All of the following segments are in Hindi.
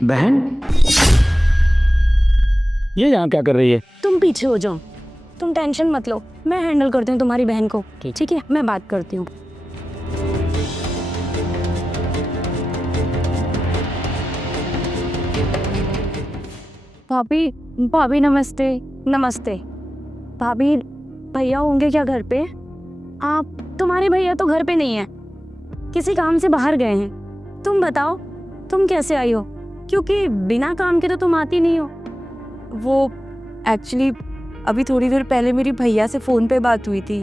बहन, ये यहाँ क्या कर रही है? तुम पीछे हो जाओ, तुम टेंशन मत लो, मैं हैंडल करती हूँ तुम्हारी बहन को। ठीक है, मैं बात करती हूँ। भाभी, भाभी नमस्ते। नमस्ते भाभी, भैया होंगे क्या घर पे? आप, तुम्हारे भैया तो घर पे नहीं है, किसी काम से बाहर गए हैं। तुम बताओ, तुम कैसे आई हो? क्योंकि बिना काम के तो तुम आती नहीं हो। वो एक्चुअली अभी थोड़ी देर पहले मेरी भैया से फ़ोन पे बात हुई थी।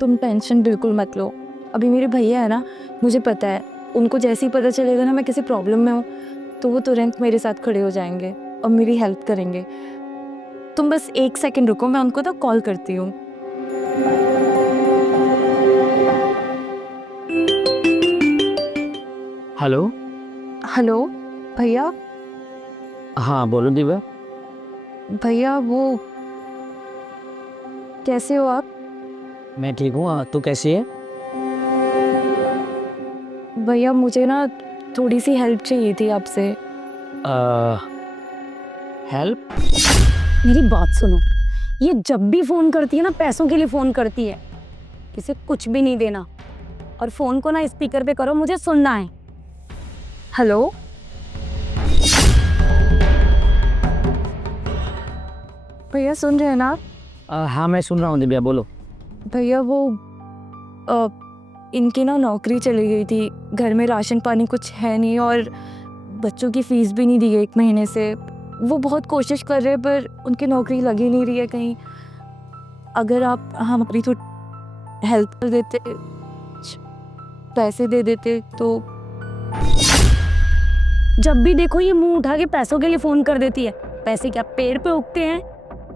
तुम टेंशन बिल्कुल मत लो। अभी मेरे भैया है ना, मुझे पता है उनको जैसे ही पता चलेगा ना मैं किसी प्रॉब्लम में हूँ, तो वो तुरंत मेरे साथ खड़े हो जाएंगे और मेरी हेल्प करेंगे। तुम बस 1 सेकंड रुको, मैं उनको तो कॉल करती हूँ। हेलो। हेलो भैया। हाँ बोलो दिव्या। भैया वो कैसे हो आप? मैं ठीक हूँ, तू कैसी है? भैया मुझे ना थोड़ी सी हेल्प चाहिए थी आपसे। हेल्प? मेरी बात सुनो, ये जब भी फोन करती है ना, पैसों के लिए फोन करती है। किसे कुछ भी नहीं देना, और फोन को ना स्पीकर पे करो, मुझे सुनना है। हेलो भैया, सुन रहे हैं ना आप? हाँ मैं सुन रहा हूँ दिव्या, बोलो। भैया वो इनकी ना नौकरी चली गई थी, घर में राशन पानी कुछ है नहीं और बच्चों की फीस भी नहीं दी है 1 महीने से। वो बहुत कोशिश कर रहे हैं पर उनकी नौकरी लगी नहीं रही है कहीं। अगर आप हमारी थोड़ी हेल्प कर देते, पैसे दे देते तो। जब भी देखो ये मुंह उठा के पैसों के लिए फोन कर देती है। पैसे क्या पेड़ पे उगते हैं?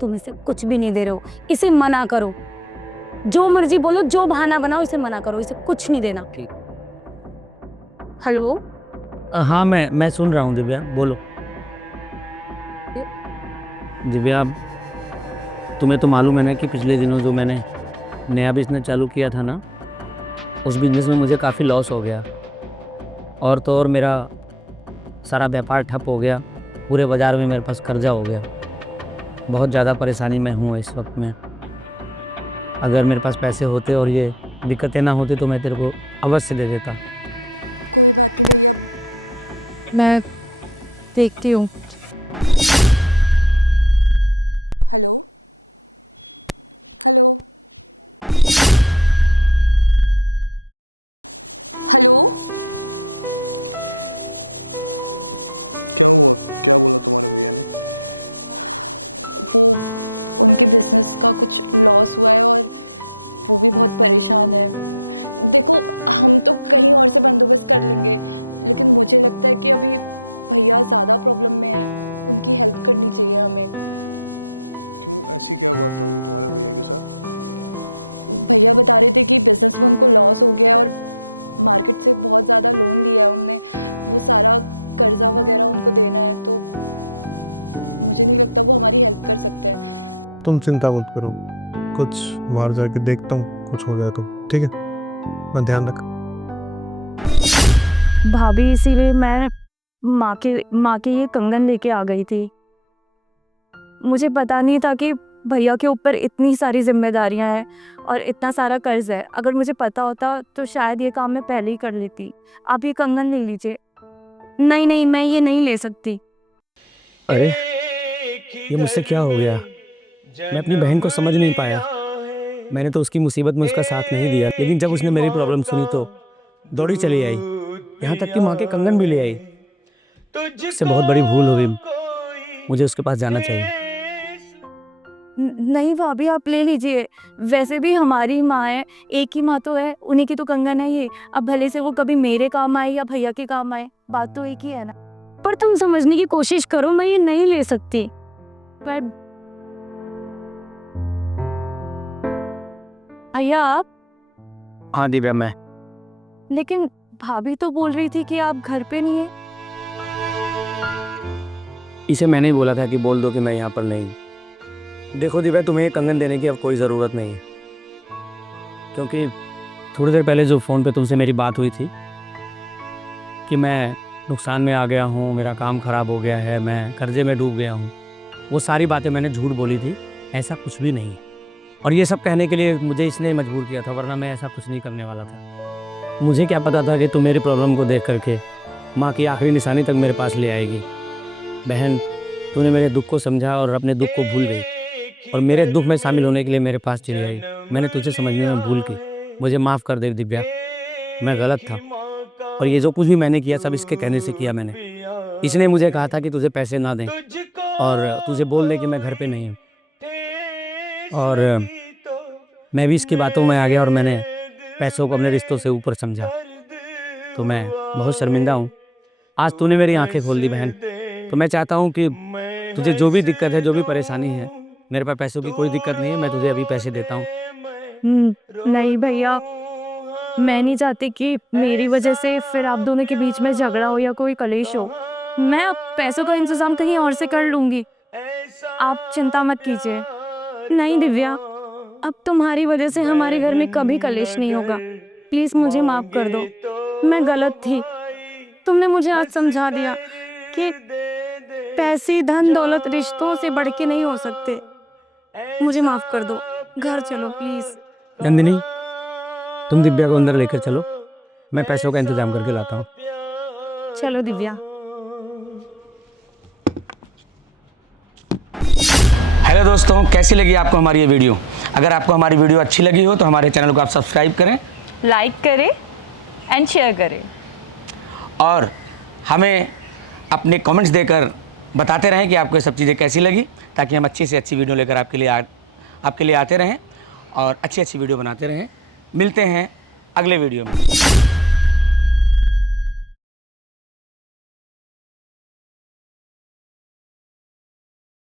तुम इसे कुछ भी नहीं दे रहे हो, इसे मना करो। जो मर्जी बोलो, जो बहाना बनाओ, इसे मना करो, इसे कुछ नहीं देना। हेलो हाँ मैं सुन रहा हूँ दिव्या, बोलो। दिव्या, तुम्हें तो मालूम है ना कि पिछले दिनों जो मैंने नया बिजनेस चालू किया था ना, उस बिजनेस में मुझे काफ़ी लॉस हो गया। और तो और मेरा सारा व्यापार ठप हो गया, पूरे बाज़ार में मेरे पास कर्जा हो गया। बहुत ज़्यादा परेशानी में हूँ इस वक्त में। अगर मेरे पास पैसे होते और ये दिक्कतें ना होती तो मैं तेरे को अवश्य दे देता। मैं देखती हूँ। तुम चिंता मत करो, कुछ बाहर जाके देखता हूँ, कुछ हो जाए तो ठीक है। मैं ध्यान रख। भाभी, इसीलिए मैं माँ के ये कंगन लेके आ गई थी। मुझे पता नहीं था कि भैया के ऊपर इतनी सारी जिम्मेदारियां हैं और इतना सारा कर्ज है। अगर मुझे पता होता तो शायद ये काम मैं पहले ही कर लेती। आप ये कंगन ले लीजिए। नहीं नहीं, मैं ये नहीं ले सकती। अरे ये मुझसे क्या हो गया? मैं अपनी बहन को समझ नहीं पाया। मैंने तो उसकी मुसीबत में उसका साथ नहीं दिया, लेकिन जब उसने मेरी प्रॉब्लम सुनी तो दौड़ी चली आई, यहाँ तक कि माँ के कंगन भी ले आई। उससे बहुत बड़ी भूल हो गई, मुझे उसके पास जाना चाहिए। नहीं भाभी, आप ले लीजिए। वैसे भी हमारी माँ है, एक ही माँ तो है, उन्हीं की तो कंगन है ये। अब भले से वो कभी मेरे काम आए या भैया के काम आए, बात तो एक ही है ना। पर तुम समझने की कोशिश करो, मैं ये नहीं ले सकती। पर भैया आप, हाँ दिव्या, मैं लेकिन भाभी तो बोल रही थी कि आप घर पे नहीं है। इसे मैंने ही बोला था कि बोल दो कि मैं यहाँ पर नहीं। देखो दिव्या, तुम्हें ये कंगन देने की अब कोई ज़रूरत नहीं है, क्योंकि थोड़ी देर पहले जो फ़ोन पे तुमसे मेरी बात हुई थी कि मैं नुकसान में आ गया हूँ, मेरा काम ख़राब हो गया है, मैं कर्जे में डूब गया हूँ, वो सारी बातें मैंने झूठ बोली थी। ऐसा कुछ भी नहीं है। और ये सब कहने के लिए मुझे इसने मजबूर किया था, वरना मैं ऐसा कुछ नहीं करने वाला था। मुझे क्या पता था कि तुम मेरी प्रॉब्लम को देख करके माँ की आखिरी निशानी तक मेरे पास ले आएगी। बहन, तूने मेरे दुख को समझा और अपने दुख को भूल गई और मेरे दुख में शामिल होने के लिए मेरे पास चली आई। मैंने तुझे समझने में भूल की। मुझे माफ़ कर दे दिव्या, मैं गलत था और ये जो कुछ भी मैंने किया सब इसके कहने से किया मैंने। इसने मुझे कहा था कि तुझे पैसे ना दें और तुझे बोल दे कि मैं घर पे नहीं हूँ, और मैं भी इसकी बातों में आ गया और मैंने पैसों को अपने रिश्तों से ऊपर समझा। तो मैं बहुत शर्मिंदा हूँ। आज तूने मेरी आंखें खोल दी बहन। तो मैं चाहता हूँ कि तुझे जो भी दिक्कत है, जो भी परेशानी है, मेरे पास पैसों की कोई दिक्कत नहीं है, मैं तुझे अभी पैसे देता हूँ। नहीं भैया, मैं नहीं चाहती कि मेरी वजह से फिर आप दोनों के बीच में झगड़ा हो या कोई कलेश हो। मैं अब पैसों का इंतजाम कहीं और से कर लूँगी, आप चिंता मत कीजिए। नहीं दिव्या, अब तुम्हारी वजह से हमारे घर में कभी कलेश नहीं होगा। प्लीज़ मुझे माफ़ कर दो, मैं गलत थी। तुमने मुझे आज समझा दिया कि पैसे, धन दौलत रिश्तों से बढ़ के नहीं हो सकते। मुझे माफ़ कर दो, घर चलो प्लीज़। नंदिनी, तुम दिव्या को अंदर लेकर चलो, मैं पैसों का इंतजाम करके लाता हूँ। चलो दिव्या। हेलो दोस्तों, कैसी लगी आपको हमारी ये वीडियो? अगर आपको हमारी वीडियो अच्छी लगी हो तो हमारे चैनल को आप सब्सक्राइब करें, लाइक करें एंड शेयर करें और हमें अपने कमेंट्स देकर बताते रहें कि आपको ये सब चीज़ें कैसी लगी, ताकि हम अच्छी से अच्छी वीडियो लेकर आपके लिए आते रहें और अच्छी अच्छी वीडियो बनाते रहें। मिलते हैं अगले वीडियो में।